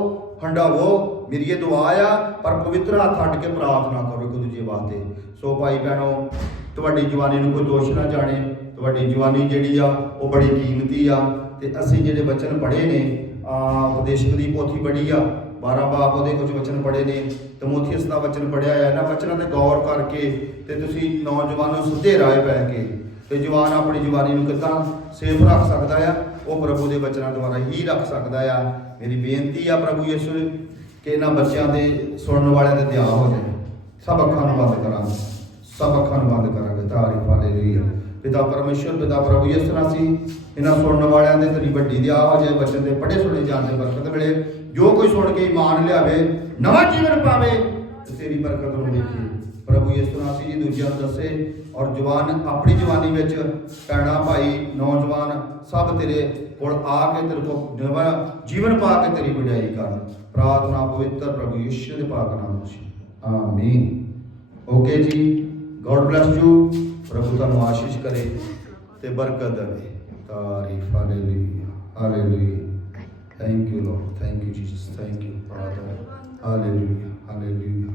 ਹੰਡਾਵੋ, ਮੇਰੀ ਇਹ ਦੁਆ ਆ, ਪਰ ਪਵਿੱਤਰ ਹੱਥ ਅੱਡ ਕੇ ਪ੍ਰਾਰਥਨਾ ਕਰੋ ਇੱਕ ਦੂਜੇ ਵਾਸਤੇ। ਸੋ ਭਾਈ ਭੈਣੋ, ਤੁਹਾਡੀ ਜਵਾਨੀ ਨੂੰ ਕੋਈ ਦੋਸ਼ ਨਾ ਜਾਣੇ, ਤੁਹਾਡੀ ਜਵਾਨੀ ਜਿਹੜੀ ਆ ਉਹ ਬੜੀ ਕੀਮਤੀ ਆ। ਤੇ ਅਸੀਂ ਜਿਹੜੇ ਵਚਨ ਪੜ੍ਹੇ ਨੇ, ਆ, ਉਪਦੇਸ਼ਕ ਦੀ ਪੋਥੀ ਪੜ੍ਹੀ ਆ 12 ਬਾਪ ਉਹਦੇ ਕੁਝ ਵਚਨ ਪੜ੍ਹੇ ਨੇ, ਤਮੋਥੀਅਸ ਦਾ ਵਚਨ ਪੜ੍ਹਿਆ ਆ, ਇਹਨਾਂ ਵਚਨਾਂ ਤੇ ਗੌਰ ਕਰਕੇ ਤੇ ਤੁਸੀਂ ਨੌਜਵਾਨੋ ਸਿੱਧੇ ਰਾਏ ਪੈ ਕੇ ਤੇ ਜਵਾਨ ਆਪਣੀ ਜਵਾਨੀ ਨੂੰ ਕਿੱਦਾਂ ਸੇਫ ਰੱਖ ਸਕਦਾ ਆ, ਉਹ ਪ੍ਰਭੂ ਦੇ ਵਚਨਾਂ ਦੁਆਰਾ ਹੀ ਰੱਖ ਸਕਦਾ ਆ। ਮੇਰੀ ਬੇਨਤੀ ਆ ਪ੍ਰਭੂ ਯਿਸੂ, ਕਿ ਇਹਨਾਂ ਬੱਚਿਆਂ ਦੇ ਸੁਣਨ ਵਾਲਿਆਂ ਦੇ ਦਿਆ ਹੋ ਜਾਏ। ਸਭ ਅੱਖਾਂ ਨੂੰ ਬੰਦ ਕਰਾਂਗੇ। ਸਭ ਅੱਖਾਂ ਨੂੰ ਬੰਦ ਕਰਾਂਗੇ। ਤਾਰੀਫ ਹਾਲੇਲੂਇਆ। ਪਿਤਾ ਪਰਮੇਸ਼ਰ, ਪਿਤਾ ਪ੍ਰਭੂ ਯਿਸੂ ਮਸੀਹ ਇਹਨਾਂ ਸੁਣਨ ਵਾਲਿਆਂ ਦੇ ਤੇਰੀ ਵੱਡੀ ਦਿਆ ਹੋ ਜਾਏ ਬੱਚੇ ਦੇ ਪੜੇ ਸੁਣੇ ਜਾਣ ਦੇ ਬਰਕਤ ਮਿਲੇ। ਜੋ ਕੋਈ ਸੁਣ ਕੇ ਈਮਾਨ ਲਿਆਵੇ, ਨਵਾਂ ਜੀਵਨ ਪਾਵੇ, ਤੇ ਤੇਰੀ ਬਰਕਤ ਨੂੰ ਵੇਖੇ ਪ੍ਰਭੂ ਯਿਸੂ ਮਸੀਹ ਜੀ ਦੂਜਿਆਂ ਨੂੰ ਦੱਸੇ, ਔਰ ਜਵਾਨ, ਆਪਣੀ ਜਵਾਨੀ ਵਿੱਚ ਭੈਣਾਂ, ਭਾਈ, ਨੌਜਵਾਨ, ਸਭ ਤੇਰੇ ਕੋਲ ਆ ਕੇ ਤੇਰੇ ਕੋਲ ਜੀਵਨ ਪਾ ਕੇ ਤੇਰੀ ਵਡਿਆਈ ਕਰਨ। ਪ੍ਰਾਰਥਨਾ ਪਵਿੱਤਰ ਪ੍ਰਭੂ ਯਿਸੂ ਦੇ ਪਾਕ ਨਾਮ ਵਿੱਚ ਆਮੀਨ। ਓਕੇ ਜੀ। ਗੋਡ ਬlesਸ ਯੂ ਪ੍ਰਭੂ ਤੁਹਾਨੂੰ ਆਸ਼ੀਸ਼ ਕਰੇ ਤੇ ਬਰਕਤ ਦੇਵੇ। ਤਾਰੀਫ hallelujah hallelujah. Thank you Lord thank you Jesus thank you father hallelujah hallelujah